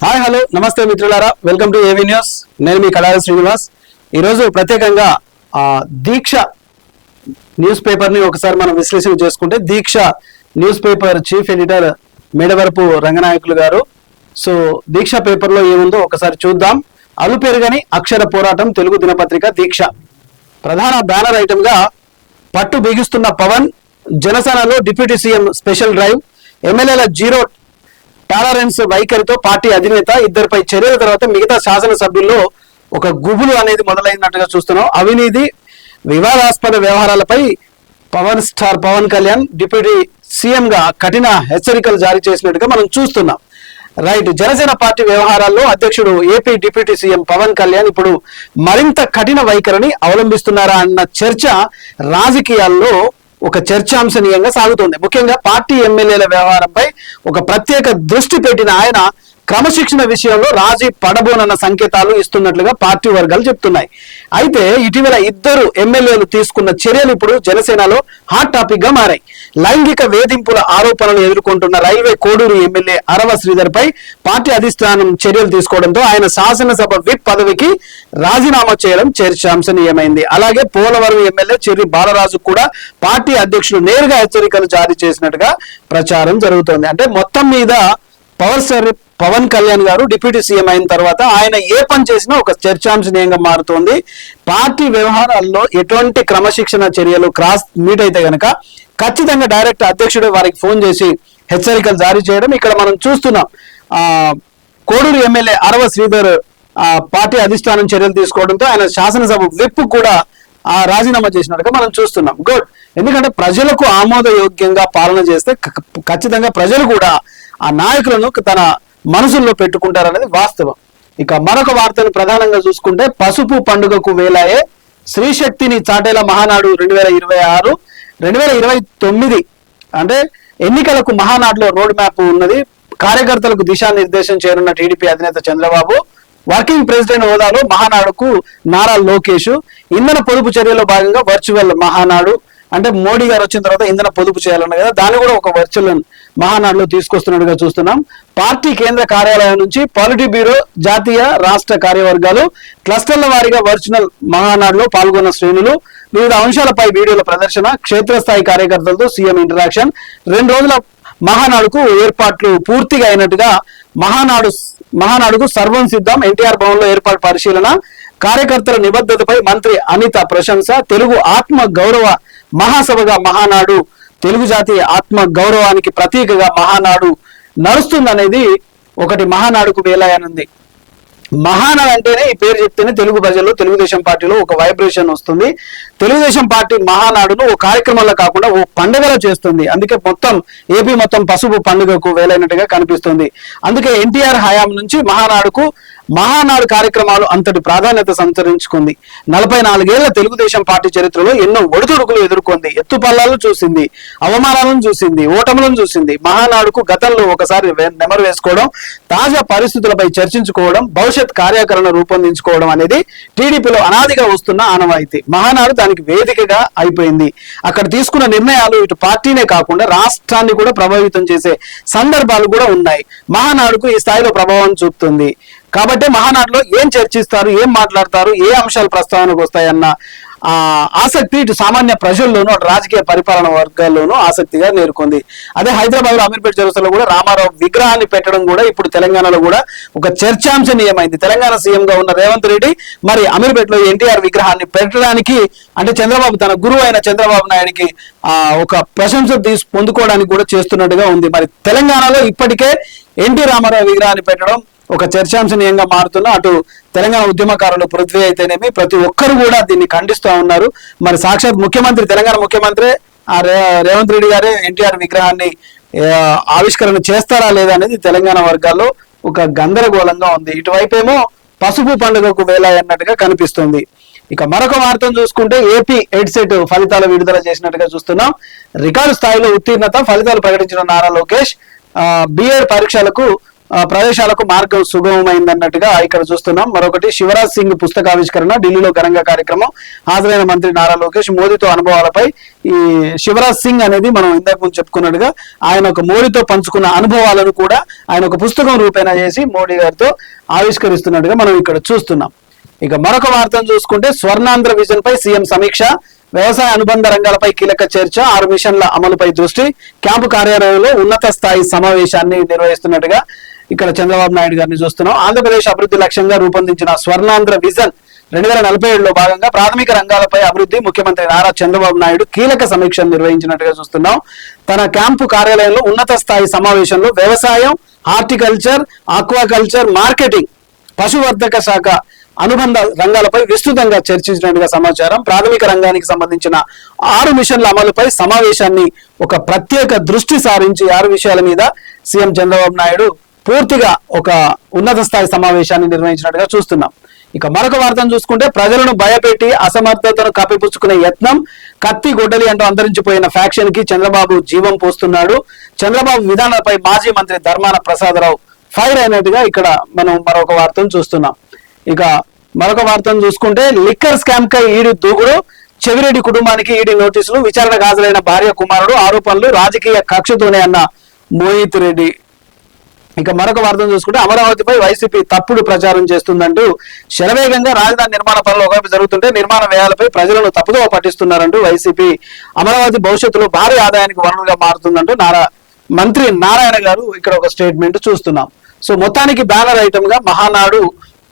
Hi hello నమస్తే మిత్రులారా, welcome to AV news. నేను మీ కళాల శ్రీనివాస్. ఈరోజు ప్రత్యేకంగా దీక్ష న్యూస్ పేపర్ని ఒకసారి మనం విశ్లేషణ చేసుకుంటే, Deeksha news paper chief editor Medavarapu Ranganayakulu గారు. సో దీక్ష పేపర్లో ఏముందో ఒకసారి చూద్దాం. అలుపెరుగని అక్షర పోరాటం తెలుగు దినపత్రిక దీక్ష ప్రధాన బ్యానర్ ఐటమ్గా పట్టు బిగిస్తున్న పవన్, జనసేనలో డిప్యూటీ సీఎం స్పెషల్ డ్రైవ్, ఎమ్మెల్యేల జీరో టాలరెన్స్ వైఖరితో పార్టీ అధినేత, ఇద్దరిపై చర్యల తర్వాత మిగతా శాసనసభ్యుల్లో ఒక గుబులు అనేది మొదలైనట్టుగా చూస్తున్నాం. అవినీతి వివాదాస్పద వ్యవహారాలపై power star Pawan Kalyan deputy CM గా కఠిన హెచ్చరికలు జారీ చేసినట్టుగా మనం చూస్తున్నాం. రైట్. జనసేన పార్టీ వ్యవహారాల్లో అధ్యక్షుడు AP deputy CM Pawan Kalyan ఇప్పుడు మరింత కఠిన వైఖరిని అవలంబిస్తున్నారా అన్న చర్చ రాజకీయాల్లో ఒక చర్చాంశనీయంగా సాగుతోంది. ముఖ్యంగా పార్టీ ఎమ్మెల్యేల వ్యవహారంపై ఒక ప్రత్యేక దృష్టి పెట్టిన ఆయన క్రమశిక్షణ విషయంలో రాజీ పడబోనన్న సంకేతాలు ఇస్తున్నట్లుగా పార్టీ వర్గాలు చెప్తున్నాయి. అయితే ఇటీవల ఇద్దరు ఎమ్మెల్యేలు తీసుకున్న చర్యలు ఇప్పుడు జనసేనలో హాట్ టాపిక్ గా మారాయి. లైంగిక వేధింపుల ఆరోపణలు ఎదుర్కొంటున్న రైల్వే కోడూరు ఎమ్మెల్యే అరవ శ్రీధర్ పై పార్టీ అధిష్టానం చర్యలు తీసుకోవడంతో ఆయన శాసనసభ విప్ పదవికి రాజీనామా చేయడం చర్చాంశనీయమైంది. అలాగే పోలవరం ఎమ్మెల్యే చెర్రి బాలరాజు కూడా పార్టీ అధ్యక్షులు నేరుగా హెచ్చరికలు జారీ చేసినట్టుగా ప్రచారం జరుగుతోంది. అంటే మొత్తం మీద పవర్ స్టార్ పవన్ కళ్యాణ్ గారు డిప్యూటీ సీఎం అయిన తర్వాత ఆయన ఏ పని చేసినా ఒక చర్చాంశనీయంగా మారుతోంది. పార్టీ వ్యవహారాల్లో ఎటువంటి క్రమశిక్షణ చర్యలు క్రాస్ మీట్ అయితే గనక ఖచ్చితంగా డైరెక్ట్ అధ్యక్షుడు వారికి ఫోన్ చేసి హెచ్చరికలు జారీ చేయడం ఇక్కడ మనం చూస్తున్నాం. కోడూరు ఎమ్మెల్యే అరవ శ్రీధర్ పార్టీ అధిష్టానం చర్యలు తీసుకోవడంతో ఆయన శాసనసభ విప్ కూడా రాజీనామా చేసినట్టుగా మనం చూస్తున్నాం. గుడ్. ఎందుకంటే ప్రజలకు ఆమోదయోగ్యంగా పాలన చేస్తే ఖచ్చితంగా ప్రజలు కూడా ఆ నాయకులను తన మనసుల్లో పెట్టుకుంటారనేది వాస్తవం. ఇక మరొక వార్తను ప్రధానంగా చూసుకుంటే, పసుపు పండుగకు వేలాయే శ్రీశక్తిని చాటేల మహానాడు 2026 2029 అంటే ఎన్నికలకు మహానాడులో రోడ్ మ్యాప్ ఉన్నది. కార్యకర్తలకు దిశానిర్దేశం చేయనున్న టీడీపీ అధినేత చంద్రబాబు, వర్కింగ్ ప్రెసిడెంట్ హోదాలో మహానాడుకు నారా లోకేష్, ఇంధన పొదుపు చర్యలో భాగంగా వర్చువల్ మహానాడు, అంటే మోడీ గారు వచ్చిన తర్వాత ఇంధన పొదుపు చేయాలన్న కదా, దాన్ని కూడా ఒక వర్చువల్ మహానాడులో తీసుకొస్తున్నట్టుగా చూస్తున్నాం. పార్టీ కేంద్ర కార్యాలయం నుంచి పాలిటీ బ్యూరో, జాతీయ రాష్ట్ర కార్యవర్గాలు, క్లస్టర్ల వారీగా వర్చువల్ మహానాడులో పాల్గొన్న శ్రేణులు, వివిధ అంశాలపై వీడియోల ప్రదర్శన, క్షేత్రస్థాయి కార్యకర్తలతో సీఎం ఇంటరాక్షన్. 2 రోజుల మహానాడుకు ఏర్పాట్లు పూర్తిగా అయినట్టుగా మహానాడుకు సర్వం సిద్ధం. ఎన్టీఆర్ భవన్ లో ఏర్పాటు పరిశీలన, కార్యకర్తల నిబద్ధతపై మంత్రి అనిత ప్రశంస. తెలుగు ఆత్మ గౌరవ మహాసభగా మహానాడు, తెలుగు జాతి ఆత్మ గౌరవానికి ప్రతీకగా మహానాడు నడుస్తుందనేది ఒకటి మహానాడుకు వేలాయనుంది. మహానాడు అంటేనే, ఈ పేరు చెప్తేనే తెలుగు ప్రజల్లో తెలుగుదేశం పార్టీలో ఒక వైబ్రేషన్ వస్తుంది. తెలుగుదేశం పార్టీ మహానాడును ఓ కార్యక్రమంలో కాకుండా ఓ పండుగలో చేస్తుంది. అందుకే ఏపీ మొత్తం పసుపు పండుగకు వేలైనట్టుగా కనిపిస్తుంది. అందుకే ఎన్టీఆర్ హయాం నుంచి మహానాడు కార్యక్రమాలు అంతటి ప్రాధాన్యత సంతరించుకుంది. 44 ఏళ్ల తెలుగుదేశం పార్టీ చరిత్రలో ఎన్నో ఒడిదుడుకులు ఎదుర్కొంది, ఎత్తుపల్లాలను చూసింది, అవమానాలను చూసింది, ఓటములను చూసింది. మహానాడుకు గతంలో ఒకసారి నెమరు వేసుకోవడం, తాజా పరిస్థితులపై చర్చించుకోవడం, భవిష్యత్ కార్యాచరణ రూపొందించుకోవడం అనేది టీడీపీలో అనాదిగా వస్తున్న ఆనవాయితీ. మహానాడు దానికి వేదికగా అయిపోయింది. అక్కడ తీసుకున్న నిర్ణయాలు ఇటు పార్టీనే కాకుండా రాష్ట్రాన్ని కూడా ప్రభావితం చేసే సందర్భాలు కూడా ఉన్నాయి. మహానాడుకు ఈ స్థాయిలో ప్రభావం చూపుతుంది. కాబట్టి మహానాడులో ఏం చర్చిస్తారు, ఏం మాట్లాడతారు, ఏ అంశాలు ప్రస్తావనకు వస్తాయన్న ఆసక్తి ఇటు సామాన్య ప్రజల్లోనూ, అటు రాజకీయ పరిపాలన వర్గాల్లోనూ ఆసక్తిగా నేర్కొంది. అదే హైదరాబాద్ లో అమీర్పేట చౌరస్తాలో కూడా రామారావు విగ్రహాన్ని పెట్టడం కూడా ఇప్పుడు తెలంగాణలో కూడా ఒక చర్చాంశనీయమైంది. తెలంగాణ సీఎం గా ఉన్న రేవంత్ రెడ్డి మరి అమీర్పేటలో ఎన్టీఆర్ విగ్రహాన్ని పెట్టడానికి, అంటే చంద్రబాబు తన గురువు అయిన చంద్రబాబు నాయుడికి ఒక ప్రశంస పొందుకోవడానికి కూడా చేస్తున్నట్టుగా ఉంది. మరి తెలంగాణలో ఇప్పటికే ఎన్టీ రామారావు విగ్రహాన్ని పెట్టడం ఒక చర్చాంశనీయంగా మారుతున్న అటు తెలంగాణ ఉద్యమకారులు పృథ్వీ అయితేనేమి ప్రతి ఒక్కరు కూడా దీన్ని ఖండిస్తూ ఉన్నారు. మరి సాక్షాత్ తెలంగాణ ముఖ్యమంత్రి రేవంత్ రెడ్డి గారే ఎన్టీఆర్ విగ్రహాన్ని ఆవిష్కరణ చేస్తారా లేదా అనేది తెలంగాణ వర్గాల్లో ఒక గందరగోళంగా ఉంది. ఇటువైపేమో పసుపు పండుగకు వేలాయన్నట్టుగా కనిపిస్తుంది. ఇక మరొక వార్తను చూసుకుంటే, ఏపీ ఎడ్సెట్ ఫలితాలు విడుదల చేసినట్టుగా చూస్తున్నాం. రికార్డు స్థాయిలో ఉత్తీర్ణత ఫలితాలు ప్రకటించిన నారా లోకేష్, బిఎడ్ పరీక్షలకు ప్రదేశాలకు మార్గం సుగమమైందన్నట్టుగా ఇక్కడ చూస్తున్నాం. మరొకటి శివరాజ్ సింగ్ పుస్తకావిష్కరణ ఢిల్లీలో ఘనంగా కార్యక్రమం, హాజరైన మంత్రి నారా లోకేష్, మోదీతో అనుభవాలపై. ఈ శివరాజ్ సింగ్ అనేది మనం ఇందాక ముందు చెప్పుకున్నట్టుగా ఆయన ఒక మోడీతో పంచుకున్న అనుభవాలను కూడా ఆయన ఒక పుస్తకం రూపేణా చేసి మోడీ గారితో ఆవిష్కరిస్తున్నట్టుగా మనం ఇక్కడ చూస్తున్నాం. ఇక మరొక వార్తను చూసుకుంటే స్వర్ణాంధ్ర విజన్ పై సీఎం సమీక్ష, వ్యవసాయ అనుబంధ రంగాలపై కీలక చర్చ, 6 మిషన్ల అమలుపై దృష్టి, క్యాంపు కార్యాలయంలో ఉన్నత స్థాయి సమావేశాన్ని నిర్వహిస్తున్నట్టుగా ఇక్కడ చంద్రబాబు నాయుడు గారిని చూస్తున్నాం. ఆంధ్రప్రదేశ్ అభివృద్ధి లక్ష్యంగా రూపొందించిన స్వర్ణాంధ్ర విజన్ 2047లో భాగంగా ప్రాథమిక రంగాలపై అభివృద్ధి ముఖ్యమంత్రి నారా చంద్రబాబు నాయుడు కీలక సమీక్షను నిర్వహించినట్టుగా చూస్తున్నాం. తన క్యాంపు కార్యాలయంలో ఉన్నత స్థాయి సమావేశంలో వ్యవసాయం, హార్టికల్చర్, ఆక్వాకల్చర్, మార్కెటింగ్, పశువర్ధక శాఖ అనుబంధ రంగాలపై విస్తృతంగా చర్చించినట్టుగా సమాచారం. ప్రాథమిక రంగానికి సంబంధించిన 6 మిషన్ల అమలుపై సమావేశాన్ని ఒక ప్రత్యేక దృష్టి సారించి 6 విషయాల మీద సీఎం చంద్రబాబు నాయుడు పూర్తిగా ఒక ఉన్నత స్థాయి సమావేశాన్ని నిర్వహించినట్టుగా చూస్తున్నాం. ఇక మరొక వార్తను చూసుకుంటే ప్రజలను భయపెట్టి అసమర్థతను కప్పిపుచ్చుకునే యత్నం, కత్తి గొడ్డలి అంటూ అంతరించిపోయిన ఫ్యాక్షన్ కి చంద్రబాబు జీవం పోస్తున్నాడు. చంద్రబాబు విధానాలపై మాజీ మంత్రి ధర్మాన ప్రసాదరావు ఫైర్ అయినట్టుగా ఇక్కడ మనం మరొక వార్తను చూస్తున్నాం. ఇక మరొక వార్తను చూసుకుంటే లిక్కర్ స్కామ్ కై ఈడీ దూకుడు, చెవిరెడ్డి కుటుంబానికి ఈడీ నోటీసులు, విచారణకు హాజరైన భార్య కుమారుడు, ఆరోపణలు రాజకీయ కక్షతోనే అన్న మోహిత్ రెడ్డి. ఇక మరొక వార్తను చూసుకుంటే అమరావతిపై వైసీపీ తప్పుడు ప్రచారం చేస్తుందంటూ శరవేగంగా రాజధాని నిర్మాణ పనులు ఒకవైపు జరుగుతుంటే నిర్మాణ వ్యయాలపై ప్రజలను తప్పుదోవ పట్టిస్తున్నారంటూ వైసీపీ అమరావతి భవిష్యత్తులో భారీ ఆదాయానికి వనరుగా మారుతుందంటూ మంత్రి నారాయణ గారు ఇక్కడ ఒక స్టేట్మెంట్ చూస్తున్నాం. సో మొత్తానికి బ్యానర్ ఐటమ్ గా మహానాడు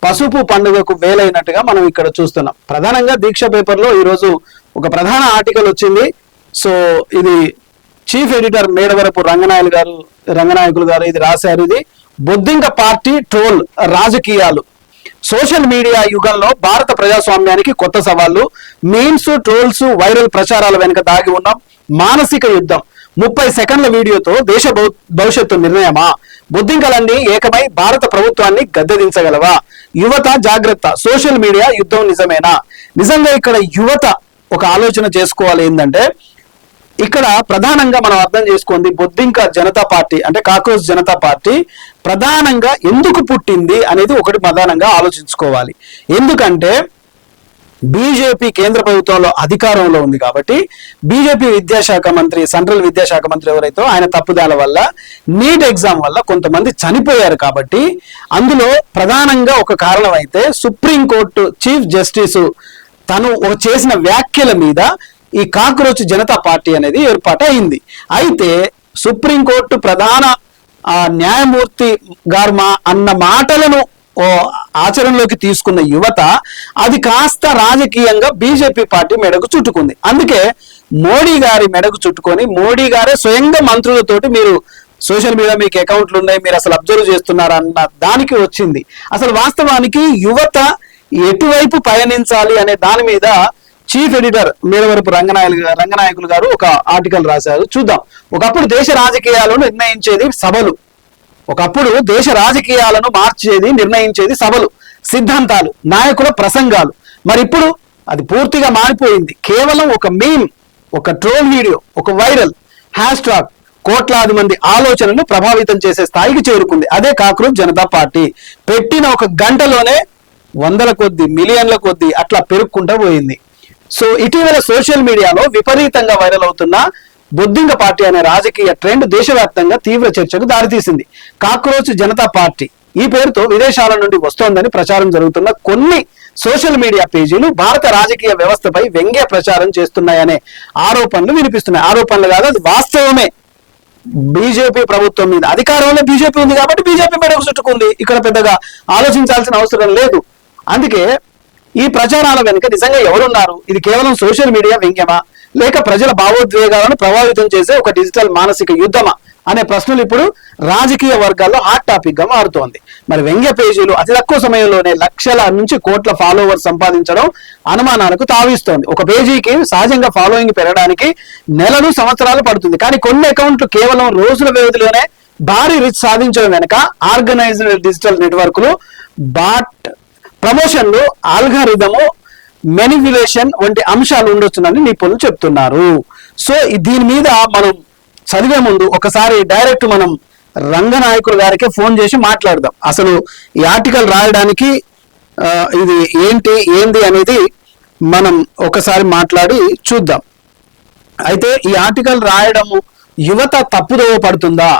పసుపు పండుగకు వేలైనట్టుగా మనం ఇక్కడ చూస్తున్నాం. ప్రధానంగా దీక్ష పేపర్ లో ఈరోజు ఒక ప్రధాన ఆర్టికల్ వచ్చింది. సో ఇది చీఫ్ ఎడిటర్ మేడవరపు రంగనాయకులు గారు ఇది రాశారు. ఇది బొద్దింక పార్టీ ట్రోల్ రాజకీయాలు, సోషల్ మీడియా యుగంలో భారత ప్రజాస్వామ్యానికి కొత్త సవాళ్లు, మీమ్స్, ట్రోల్స్, వైరల్ ప్రచారాల వెనుక దాగి ఉన్న మానసిక యుద్ధం, 30 సెకండ్ల వీడియోతో దేశ భవిష్యత్తు నిర్ణయమా, బొద్దింకలన్నీ ఏకమై భారత ప్రభుత్వాన్ని గద్దెదించగలవా, యువత జాగ్రత్త, సోషల్ మీడియా యుద్ధం నిజమేనా? నిజంగా ఇక్కడ యువత ఒక ఆలోచన చేసుకోవాలి. ఏంటంటే ఇక్కడ ప్రధానంగా మనం అర్థం చేసుకుంది బొద్దింక జనతా పార్టీ అంటే కాక్రోచ్ జనతా పార్టీ ప్రధానంగా ఎందుకు పుట్టింది అనేది ఒకటి ప్రధానంగా ఆలోచించుకోవాలి. ఎందుకంటే బీజేపీ కేంద్ర ప్రభుత్వంలో అధికారంలో ఉంది కాబట్టి బీజేపీ విద్యాశాఖ మంత్రి, సెంట్రల్ విద్యాశాఖ మంత్రి ఎవరైతే ఆయన తప్పుదాల వల్ల నీట్ ఎగ్జామ్ వల్ల కొంతమంది చనిపోయారు కాబట్టి అందులో ప్రధానంగా ఒక కారణం అయితే సుప్రీంకోర్టు చీఫ్ జస్టిస్ తను చేసిన వ్యాఖ్యల మీద ఈ కాక్రోచ్ జనతా పార్టీ అనేది ఏర్పాటు అయింది. అయితే సుప్రీంకోర్టు ప్రధాన న్యాయమూర్తి గారు అన్న మాటలను ఆచరణలోకి తీసుకున్న యువత అది కాస్త రాజకీయంగా బీజేపీ పార్టీ మెడకు చుట్టుకుంది. అందుకే మోడీ గారి మెడకు చుట్టుకొని మోడీ గారే స్వయంగా మంత్రులతోటి మీరు సోషల్ మీడియా మీకు అకౌంట్లు ఉన్నాయి, మీరు అసలు అబ్జర్వ్ చేస్తున్నారా అన్న దానికి వచ్చింది. అసలు వాస్తవానికి యువత ఎటువైపు పయనించాలి అనే దాని మీద చీఫ్ ఎడిటర్ మేడవరపు రంగనాయకులు గారు ఒక ఆర్టికల్ రాశారు. చూద్దాం. ఒకప్పుడు దేశ రాజకీయాలను నిర్ణయించేది సభలు, ఒకప్పుడు దేశ రాజకీయాలను నిర్ణయించేది సభలు, సిద్ధాంతాలు, నాయకుల ప్రసంగాలు. మరి ఇప్పుడు అది పూర్తిగా మారిపోయింది. కేవలం ఒక మీమ్, ఒక ట్రోల్ వీడియో, ఒక వైరల్ హ్యాష్ ట్యాగ్ కోట్లాది మంది ఆలోచనలు ప్రభావితం చేసే స్థాయికి చేరుకుంది. అదే కాక్రోచ్ జనతా పార్టీ. పెట్టిన ఒక గంటలోనే వందల కొద్ది, మిలియన్ల కొద్ది అట్లా పెరుక్కుంటూ పోయింది. సో ఇటీవల సోషల్ మీడియాలో విపరీతంగా వైరల్ అవుతున్న బొద్దింక పార్టీ అనే రాజకీయ ట్రెండ్ దేశవ్యాప్తంగా తీవ్ర చర్చకు దారితీసింది. కాక్రోచ్ జనతా పార్టీ ఈ పేరుతో విదేశాల నుండి వస్తోందని ప్రచారం జరుగుతున్న కొన్ని సోషల్ మీడియా పేజీలు భారత రాజకీయ వ్యవస్థపై వ్యంగ్య ప్రచారం చేస్తున్నాయనే ఆరోపణలు వినిపిస్తున్నాయి. ఆరోపణలు కాదు, అది వాస్తవమే. బీజేపీ ప్రభుత్వం మీద అధికారంలో బీజేపీ ఉంది కాబట్టి బీజేపీ మెడకు చుట్టుకుంది. ఇక్కడ పెద్దగా ఆలోచించాల్సిన అవసరం లేదు. అందుకే ఈ ప్రచారాల వెనుక నిజంగా ఎవరున్నారు? ఇది కేవలం సోషల్ మీడియా వ్యంగ్యమా, లేక ప్రజల భావోద్వేగాలను ప్రభావితం చేసే ఒక డిజిటల్ మానసిక యుద్ధమా అనే ప్రశ్నలు ఇప్పుడు రాజకీయ వర్గాల్లో హాట్ టాపిక్ గా మారుతోంది. మరి వ్యంగ్య పేజీలు అతి తక్కువ సమయంలోనే లక్షల నుంచి కోట్ల ఫాలోవర్స్ సంపాదించడం అనుమానాలకు తావిస్తోంది. ఒక పేజీకి సహజంగా ఫాలోయింగ్ పెరగడానికి నెలలు, సంవత్సరాలు పడుతుంది. కానీ కొన్ని అకౌంట్లు కేవలం రోజుల వ్యవధిలోనే భారీ రీచ్ సాధించడం వెనుక ఆర్గనైజ్డ్ డిజిటల్ నెట్వర్క్లు, బాట్ ప్రమోషన్లు, ఆల్గారిథము, మెనిప్యులేషన్ వంటి అంశాలు ఉండొచ్చునని నిపుణులు చెప్తున్నారు. సో దీని మీద మనం చదివే ముందు ఒకసారి డైరెక్ట్ మనం రంగనాయకులు గారికి ఫోన్ చేసి మాట్లాడదాం. అసలు ఈ ఆర్టికల్ రాయడానికి ఇది ఏంది అనేది మనం ఒకసారి మాట్లాడి చూద్దాం. అయితే ఈ ఆర్టికల్ రాయడము యువత తప్పుదోవ పడుతుందా,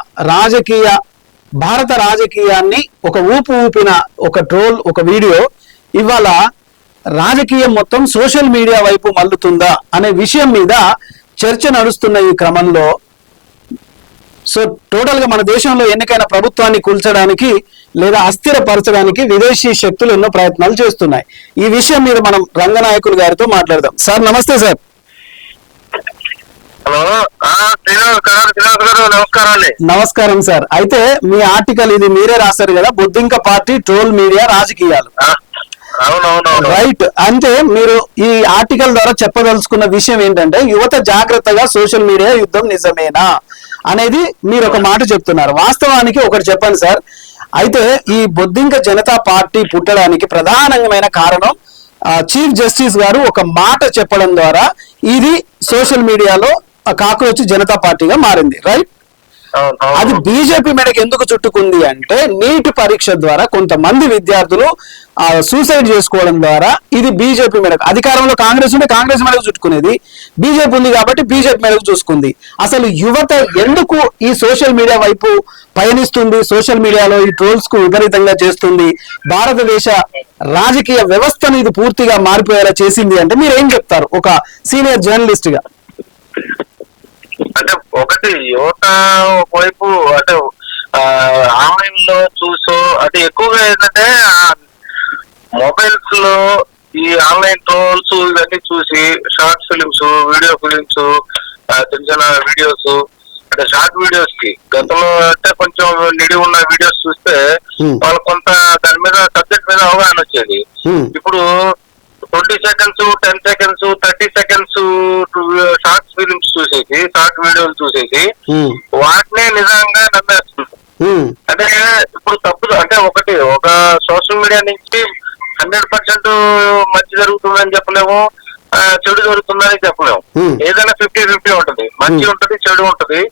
భారత రాజకీయాన్ని ఒక ఊపిన ఒక ట్రోల్, ఒక వీడియో ఇవాళ రాజకీయం మొత్తం సోషల్ మీడియా వైపు మల్లుతుందా అనే విషయం మీద చర్చ నడుస్తున్న ఈ క్రమంలో సో టోటల్ గా మన దేశంలో ఎన్నికైన ప్రభుత్వాన్ని కూల్చడానికి లేదా అస్థిరపరచడానికి విదేశీ శక్తులు ఎన్నో ప్రయత్నాలు చేస్తున్నాయి. ఈ విషయం మీద మనం రంగనాయకులు గారితో మాట్లాడదాం. సార్ నమస్తే సార్. నమస్కారం సార్. అయితే మీ ఆర్టికల్ ఇది మీరే రాశారు కదా, బొద్దింక పార్టీ ట్రోల్ మీడియా రాజకీయాలు. రైట్. అంటే మీరు ఈ ఆర్టికల్ ద్వారా చెప్పదలుచుకున్న విషయం ఏంటంటే యువత జాగ్రత్తగా, సోషల్ మీడియా యుద్ధం నిజమేనా అనేది మీరు ఒక మాట చెప్తున్నారు. వాస్తవానికి ఒకటి చెప్పండి సార్. అయితే ఈ బొద్దింక జనతా పార్టీ పుట్టడానికి ప్రధానమైన కారణం చీఫ్ జస్టిస్ గారు ఒక మాట చెప్పడం ద్వారా ఇది సోషల్ మీడియాలో కాక్రోచ్ జనతా పార్టీగా మారింది. రైట్. అది బీజేపీ మీదకి ఎందుకు చుట్టుకుంది అంటే నీట్ పరీక్ష ద్వారా కొంతమంది విద్యార్థులు సూసైడ్ చేసుకోవడం ద్వారా ఇది బీజేపీ మీదకు, అధికారంలో కాంగ్రెస్ ఉంటే కాంగ్రెస్ మీదకు చుట్టుకునేది, బీజేపీ ఉంది కాబట్టి బీజేపీ మీదకు చూసుకుంది. అసలు యువత ఎందుకు ఈ సోషల్ మీడియా వైపు పయనిస్తుంది, సోషల్ మీడియాలో ఈ ట్రోల్స్ కు విపరీతంగా చేస్తుంది, భారతదేశ రాజకీయ వ్యవస్థను ఇది పూర్తిగా మారిపోయేలా చేసింది అంటే మీరు ఏం చెప్తారు ఒక సీనియర్ జర్నలిస్ట్ గా? అంటే ఒకటి యువత ఒకవైపు అంటే ఆన్లైన్ లో చూసో అంటే ఎక్కువగా ఏంటంటే మొబైల్స్ లో ఈ ఆన్లైన్ ట్రోల్స్ ఇవన్నీ చూసి షార్ట్ ఫిలిమ్స్, వీడియో ఫిలిమ్స్, చిన్న చిన్న వీడియోస్ అంటే షార్ట్ వీడియోస్ కి గతంలో అంటే కొంచెం నిడి ఉన్న వీడియోస్ చూస్తే వాళ్ళు కొంత దాని మీద సబ్జెక్ట్ మీద అవగాహన వచ్చేది. ఇప్పుడు 20 seconds, 10 seconds, 30 seconds short films చూసేసి, షార్ట్ వీడియోలు చూసేసి వాటినే నిజంగా నమ్మేస్తుంది. అంటే ఇప్పుడు తప్పు అంటే ఒకటి ఒక సోషల్ మీడియా నుంచి 100% మంచి జరుగుతుందని చెప్పలేము, చెడు జరుగుతుందని చెప్పలేము. ఏదైనా 50-50 ఉంటది, మంచి ఉంటది, చెడు ఉంటది.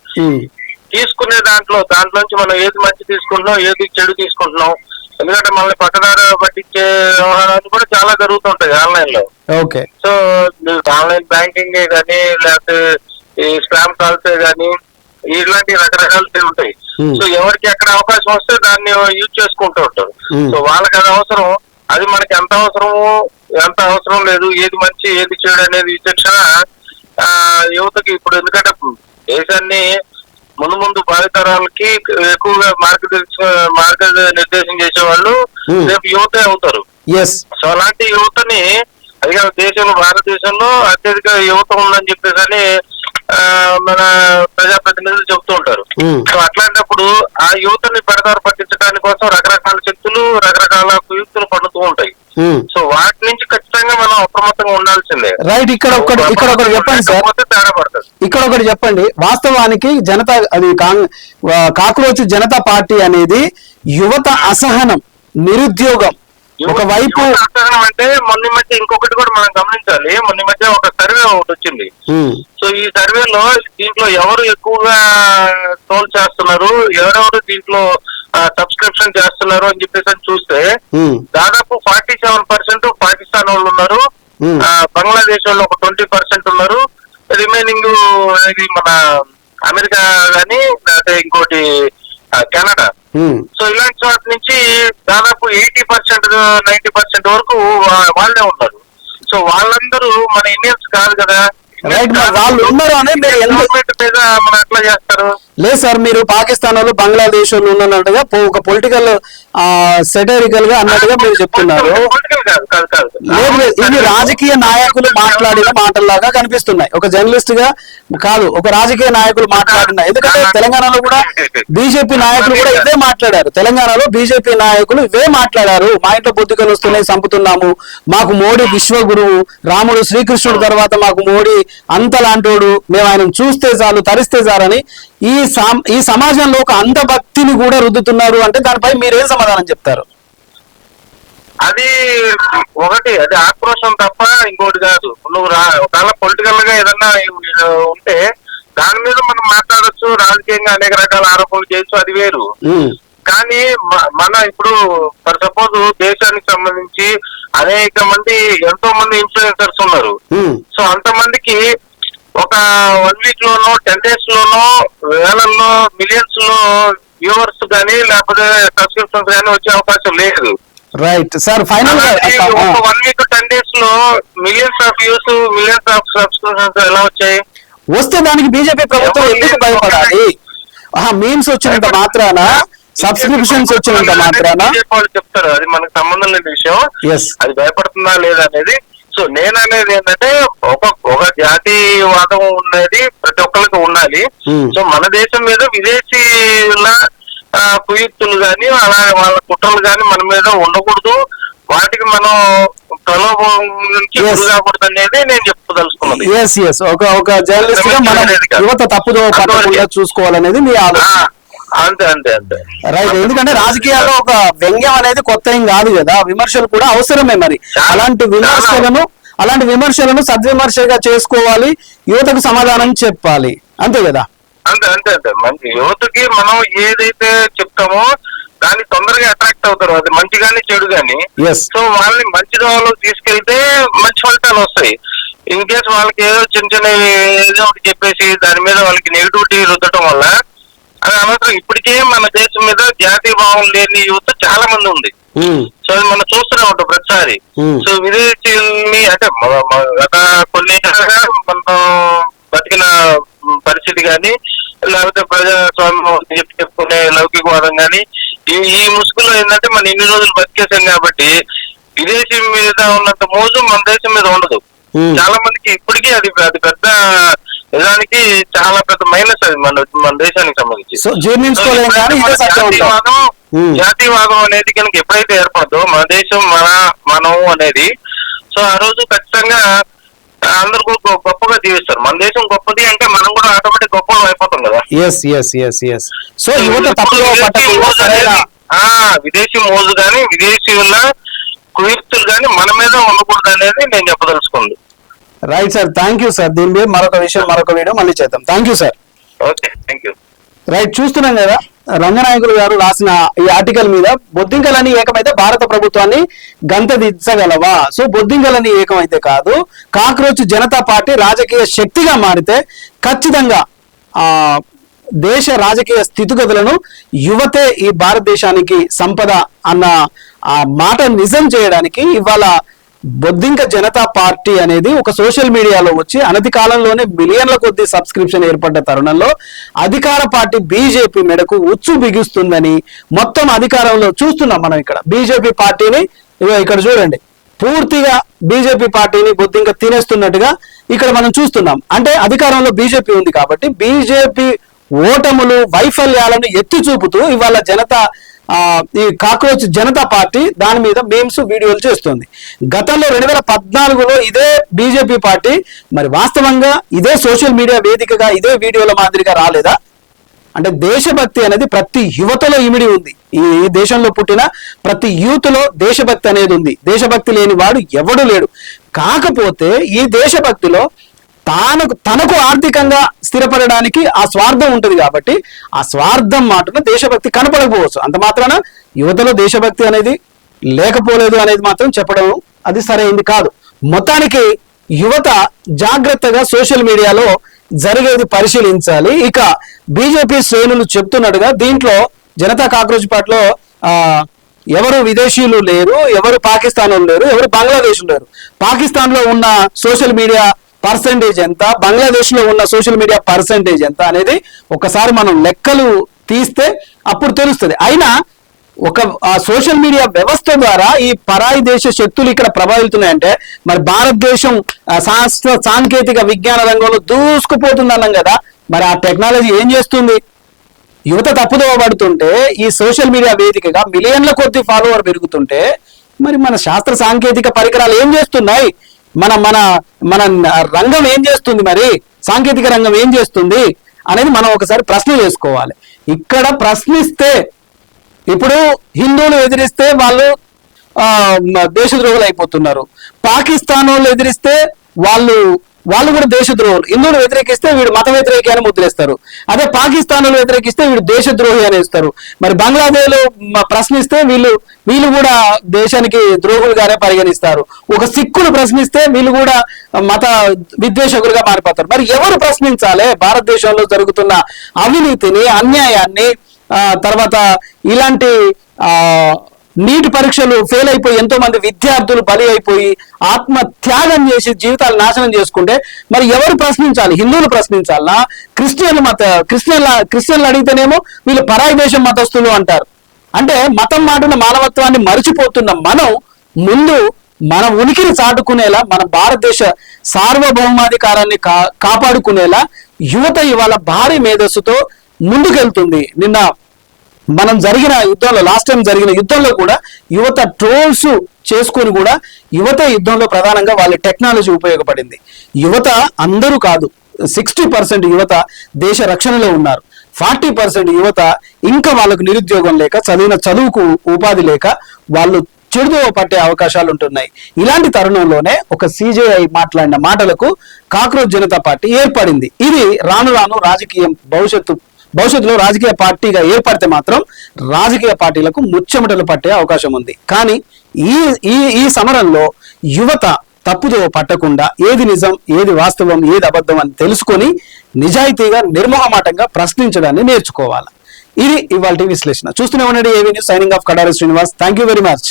తీసుకునే దాంట్లోంచి మనం ఏది మంచి తీసుకుంటున్నాం, ఏది చెడు తీసుకుంటున్నాం. ఎందుకంటే మనల్ని పట్టదారు పట్టించే వ్యవహారాలు కూడా చాలా జరుగుతుంటాయి ఆన్లైన్ లో. ఓకే. సో ఆన్లైన్ బ్యాంకింగ్ కానీ లేకపోతే ఈ స్పామ్ కాల్స్ కానీ ఇలాంటి రకరకాలు ఉంటాయి. సో ఎవరికి ఎక్కడ అవకాశం వస్తే దాన్ని యూజ్ చేసుకుంటూ ఉంటారు. సో వాళ్ళకి అది అవసరం, అది మనకి ఎంత అవసరము ఎంత అవసరం లేదు, ఏది మంచి ఏది చెడు అనేది విచక్షణ యువతకి ఇప్పుడు. ఎందుకంటే దేశాన్ని ముందు భావితరాలకి ఎక్కువగా మార్గనిర్దేశం చేసే వాళ్ళు రేపు యువతే అవుతారు. సో అలాంటి యువతని అది దేశంలో భారతదేశంలో అత్యధిక యువత ఉందని చెప్పేసి మన ప్రజాప్రతినిధులు చెబుతూ ఉంటారు. సో అట్లాంటప్పుడు ఆ యువతని పెడదారు పట్టించడానికి కోసం రకరకాల శక్తులు, రకరకాల కుయుక్తులు పడుతూ ఉంటాయి. సో వాటి నుంచి ఖచ్చితంగా మనం అప్రమత్తంగా ఉండాల్సిందే. రైట్. ఇక్కడ ఒకటి చెప్పండి సార్, తేడా పడుతుంది. ఇక్కడ ఒకటి చెప్పండి. వాస్తవానికి కాక్రోచ్ జనతా పార్టీ అనేది యువత అసహనం, నిరుద్యోగం ఒకవైపు. అంటే మొన్న మధ్య ఇంకొకటి కూడా మనం గమనించాలి. మొన్న మధ్య ఒక సర్వే ఒకటి వచ్చింది. సో ఈ సర్వేలో దీంట్లో ఎవరు ఎక్కువగా ట్రోల్ చేస్తున్నారు, ఎవరెవరు దీంట్లో సబ్స్క్రిప్షన్ చేస్తున్నారు అని చెప్పేసి చూస్తే దాదాపు 47% పాకిస్తాన్ వాళ్ళు ఉన్నారు, బంగ్లాదేశ్ వాళ్ళు ఒక 20% ఉన్నారు, రిమైనింగ్ ఇది మన అమెరికా గాని లేకపోతే ఇంకోటి కెనడా. సో ఇలాంటి చోట నుంచి దాదాపు 80%, 90% వరకు వాళ్ళే ఉన్నారు. సో వాళ్ళందరూ మన ఇండియన్స్ కాదు కదా. వాళ్ళు ఉన్నారు అని మన ఎట్లా చేస్తారు? లేదు సార్, మీరు పాకిస్తాన్ వాళ్ళు, బంగ్లాదేశ్ వాళ్ళు ఉన్నట్టుగా ఒక పొలిటికల్ సెటరికల్ గా అన్నట్టుగా మీరు చెప్తున్నారు. లేదు, ఇవి రాజకీయ నాయకులు మాట్లాడిన మాటల్లాగా కనిపిస్తున్నాయి. ఒక జర్నలిస్ట్ గా కాదు, ఒక రాజకీయ నాయకులు మాట్లాడిన. ఎందుకంటే తెలంగాణలో కూడా బీజేపీ నాయకులు కూడా ఇవే మాట్లాడారు. తెలంగాణలో బీజేపీ నాయకులు ఇవే మాట్లాడారు. మా ఇంట్లో బుద్ధికలు వస్తున్నాయి, చంపుతున్నాము, మాకు మోడీ విశ్వగురువు, రాముడు శ్రీకృష్ణుడు తర్వాత మాకు మోడీ అంతలాంటోడు, మేము ఆయన చూస్తే చాలు, తరిస్తే చాలని ఈ సమాజంలో ఒక అంధభక్తిని కూడా రుద్దుతున్నారు. అంటే దానిపై మీరేం సమాధానం చెప్తారు? అది ఒకటి, అది ఆక్రోశం తప్ప ఇంకోటి కాదు. నువ్వు ఒకవేళ పొలిటికల్ గా ఏదన్నా ఉంటే దాని మీద మనం మాట్లాడొచ్చు, రాజకీయంగా అనేక రకాల ఆరోపణలు చేయొచ్చు, అది వేరు. కానీ మన ఇప్పుడు ఫర్ సపోజ్ దేశానికి సంబంధించి అనేక మంది, ఎంతో మంది ఇన్ఫ్లుయెన్సర్స్ ఉన్నారు. సో అంతమందికి ఒక 1 వీక్ లోనో 10 days లోనో వేలల్లో మిలియన్స్ లో వ్యూవర్స్ కానీ లేకపోతే సబ్స్క్రిప్షన్స్ కానీ వచ్చే అవకాశం లేదు. రైట్ సార్, ఫైనల్ గా 1 week 10 days లో millions of views, millions of subscriptions ఎలా వచ్చాయి? వస్తే దానికి బీజేపీ ప్రభుత్వం ఎందుకు భయపడాలి? మీమ్స్ వచ్చినంత మాత్రాన, సబ్స్క్రిప్షన్స్ వచ్చినంత మాత్రాన వాళ్ళు చెప్తారు, అది మనకు సంబంధం లేని విషయం. అది భయపడుతుందా లేదా అనేది. సో నేను అనేది ఏంటంటే ఒక జాతీయవాదం ఉన్నది ప్రతి ఒక్కరికి ఉండాలి. సో మన దేశం మీద విదేశీయుల కుయుక్తులు గాని అలాగే వాళ్ళ కుట్రలు గాని మన మీద ఉండకూడదు, వాటికి మనం ప్రలోభం నుంచి గురి కాకూడదు అనేది నేను చెప్పదలుచుకున్నది. ఒక జర్నలిస్ట్ గా మనం యువత తప్పుదో పట్టకుండా చూసుకోవాలనేది మీ ఆలోచన. అంతే అంతే అంతే రైట్. ఎందుకంటే రాజకీయాల్లో ఒక వ్యంగ్యం అనేది కొత్త ఏం కాదు కదా, విమర్శలు కూడా అవసరమే. మరి అలాంటి విమర్శలను సద్విమర్శగా చేసుకోవాలి, యువతకు సమాధానం చెప్పాలి, అంతే కదా? అంతే అంతే అంతే మంచి యువతకి మనం ఏదైతే చెప్తామో దాన్ని తొందరగా అట్రాక్ట్ అవుతారు, అది మంచి గాని చెడు గాని. సో వాళ్ళని మంచి దోవలో తీసుకెళ్తే మంచి ఫలితాలు వస్తాయి. ఇన్ కేసు వాళ్ళకి ఏదో చిన్న ఏదో ఒకటి చెప్పేసి దాని మీద వాళ్ళకి నెగిటివిటీ రుద్దటం వల్ల అది అనవసరం. ఇప్పటికే మన దేశం మీద జాతీయ భావం లేని యువత చాలా మంది ఉంది. సో అది మనం చూస్తూనే ఉంటాం ప్రతిసారి. సో విదేశీయుల్ని అంటే గత కొన్ని మనం బతికిన పరిస్థితి కానీ లేకపోతే ప్రజాస్వామ్యం చెప్పుకునే లౌకికవాదం కానీ ఈ ముసుగులో ఏంటంటే మనం ఇన్ని రోజులు బతికేసాం కాబట్టి విదేశీ మీద ఉన్నంత మోజు మన దేశం మీద ఉండదు. చాలా మందికి ఇప్పటికీ అది పెద్ద నిజానికి చాలా పెద్ద మైనస్ అది మన దేశానికి సంబంధించి. జాతీయవాదం అనేది కనుక ఎప్పుడైతే ఏర్పడదో మన దేశం మనం అనేది, సో ఆ రోజు ఖచ్చితంగా అందరూ గొప్పగా జీవిస్తారు. మన దేశం గొప్పది అంటే మనం కూడా ఆటోమేటిక్ గొప్పగా అయిపోతాం కదా. విదేశీ మోజు గాని విదేశీయుల కుయుక్తులు గాని మన మీద ఉండకూడదు అనేది నేను చెప్పదలుచుకుంది. Right sir, thank you sir. దీని మీద మరొక వీడియో మళ్ళీ చేద్దాం. Thank you sir. Okay, thank you. Right, చూస్తున్నాం కదా రంగనాయకులు గారు రాసిన ఈ ఆర్టికల్ మీద బొద్దింకలని ఏకమైతే భారత ప్రభుత్వాన్ని గంతదించగలవా? సో బొద్దింకలని ఏకమైతే కాదు, కాక్రోచ్ జనతా పార్టీ రాజకీయ శక్తిగా మారితే ఖచ్చితంగా దేశ రాజకీయ స్థితిగతులను యువతే ఈ భారతదేశానికి సంపద అన్న ఆ మాట నిజం చేయడానికి ఇవాళ బొద్దింక జనతా పార్టీ అనేది ఒక సోషల్ మీడియాలో వచ్చి అనతి కాలంలోనే మిలియన్ల కొద్ది సబ్స్క్రిప్షన్ ఏర్పడ్డ తరుణంలో అధికార పార్టీ బీజేపీ మెడకు ఉచ్చు బిగుస్తుందని మొత్తం అధికారంలో చూస్తున్నాం మనం. ఇక్కడ బీజేపీ పార్టీని ఇక్కడ చూడండి, పూర్తిగా బీజేపీ పార్టీని బొద్దింక తినేస్తున్నట్టుగా ఇక్కడ మనం చూస్తున్నాం. అంటే అధికారంలో బీజేపీ ఉంది కాబట్టి బీజేపీ ఓటములు వైఫల్యాలను ఎత్తి చూపుతూ ఇవాళ ఈ కాక్రోచ్ జనతా పార్టీ దాని మీద మీమ్స్ వీడియోలు చేస్తుంది. గతంలో 2014లో ఇదే బీజేపీ పార్టీ మరి వాస్తవంగా ఇదే సోషల్ మీడియా వేదికగా ఇదే వీడియోల మాదిరిగా రాలేదా? అంటే దేశభక్తి అనేది ప్రతి యువతలో ఇమిడి ఉంది. ఈ దేశంలో పుట్టిన ప్రతి యూత్ లో దేశభక్తి అనేది ఉంది. దేశభక్తి లేని వాడు ఎవడు లేడు. కాకపోతే ఈ దేశభక్తిలో తనకు ఆర్థికంగా స్థిరపడడానికి ఆ స్వార్థం ఉంటుంది కాబట్టి ఆ స్వార్థం మాటన దేశభక్తి కనపడకపోవచ్చు. అంత మాత్రాన యువతలో దేశభక్తి అనేది లేకపోలేదు అనేది మాత్రం చెప్పడం అది సరైంది కాదు. మొత్తానికి యువత జాగ్రత్తగా సోషల్ మీడియాలో జరిగేది పరిశీలించాలి. ఇక బీజేపీ శ్రేణులు చెప్తున్నట్టుగా దీంట్లో జనతా కాక్రోచ్ పార్టీలో ఎవరు విదేశీయులు లేరు, ఎవరు పాకిస్తాన్ లేరు, ఎవరు బంగ్లాదేశ్ లేరు. పాకిస్తాన్ లో ఉన్న సోషల్ మీడియా పర్సెంటేజ్ ఎంత, బంగ్లాదేశ్ లో ఉన్న సోషల్ మీడియా పర్సెంటేజ్ ఎంత అనేది ఒకసారి మనం లెక్కలు తీస్తే అప్పుడు తెలుస్తుంది. అయినా ఒక సోషల్ మీడియా వ్యవస్థ ద్వారా ఈ పరాయి దేశ శక్తులు ఇక్కడ ప్రభావితున్నాయంటే మరి భారతదేశం శాస్త్ర సాంకేతిక విజ్ఞాన రంగంలో దూసుకుపోతుంది అన్నాం కదా. మరి ఆ టెక్నాలజీ ఏం చేస్తుంది? యువత తప్పుదోవ పడుతుంటే ఈ సోషల్ మీడియా వేదికగా మిలియన్ల కొద్ది ఫాలోవర్ పెరుగుతుంటే మరి మన శాస్త్ర సాంకేతిక పరికరాలు ఏం చేస్తున్నాయి? మన మన మన రంగం ఏం చేస్తుంది? మరి సాంకేతిక రంగం ఏం చేస్తుంది అనేది మనం ఒకసారి ప్రశ్న చేసుకోవాలి. ఇక్కడ ప్రశ్నిస్తే ఇప్పుడు హిందువులు ఎదిరిస్తే వాళ్ళు దేశద్రోహులు అయిపోతున్నారు, పాకిస్తాన్ వాళ్ళు ఎదిరిస్తే వాళ్ళు వాళ్ళు కూడా దేశద్రోహులు. హిందువులు వ్యతిరేకిస్తే వీడు మత వ్యతిరేకి అని ముద్రేస్తారు. అదే పాకిస్తాన్ వ్యతిరేకిస్తే వీడు దేశద్రోహి అని ఇస్తారు. మరి బంగ్లాదేశ్ ప్రశ్నిస్తే వీళ్ళు కూడా దేశానికి ద్రోహులుగానే పరిగణిస్తారు. ఒక సిక్కులు ప్రశ్నిస్తే వీళ్ళు కూడా మత విద్వేషకులుగా మారిపోతారు. మరి ఎవరు ప్రశ్నించాలి భారతదేశంలో జరుగుతున్న అవినీతిని, అన్యాయాన్ని, తర్వాత ఇలాంటి నీట్ పరీక్షలు ఫెయిల్ అయిపోయి ఎంతో మంది విద్యార్థులు బలి అయిపోయి ఆత్మ త్యాగం చేసి జీవితాలు నాశనం చేసుకుంటే మరి ఎవరు ప్రశ్నించాలి? హిందువులు ప్రశ్నించాలా? క్రిస్టియన్లు అడిగితేనేమో వీళ్ళు పరాయి దేశం మతస్థులు అంటారు. అంటే మతం మాటున మానవత్వాన్ని మరిచిపోతున్న మనం ముందు మన ఉనికిని చాటుకునేలా, మన భారతదేశ సార్వభౌమాధికారాన్ని కాపాడుకునేలా యువత ఇవాళ భారీ మేధస్సుతో ముందుకెళ్తుంది. నిన్న మనం జరిగిన యుద్ధంలో, లాస్ట్ టైం జరిగిన యుద్ధంలో కూడా యువత ట్రోల్స్ చేసుకొని కూడా యువత యుద్ధంలో ప్రధానంగా వాళ్ళ టెక్నాలజీ ఉపయోగపడింది. యువత అందరూ కాదు, 60% యువత దేశ రక్షణలో ఉన్నారు. 40% యువత ఇంకా వాళ్ళకు నిరుద్యోగం లేక, చదువుకు ఉపాధి లేక వాళ్ళు చెడుదోవ పట్టే అవకాశాలు ఉంటున్నాయి. ఇలాంటి తరుణంలోనే ఒక సిజేఐ మాట్లాడిన మాటలకు కాక్రోచ్ జనతా పార్టీ ఏర్పడింది. ఇది రాను రాను రాజకీయం భవిష్యత్తులో రాజకీయ పార్టీగా ఏర్పడితే మాత్రం రాజకీయ పార్టీలకు ముచ్చెమటలు పట్టే అవకాశం ఉంది. కానీ ఈ సమరంలో యువత తప్పుదో పట్టకుండా ఏది నిజం, ఏది వాస్తవం, ఏది అబద్ధం అని తెలుసుకొని నిజాయితీగా, నిర్మోహమాటంగా ప్రశ్నించడాన్ని నేర్చుకోవాలి. ఇది ఇవాళ విశ్లేషణ. చూస్తూనే ఉండండి AV news. Signing off Kadari Srinivas. Thank you very much.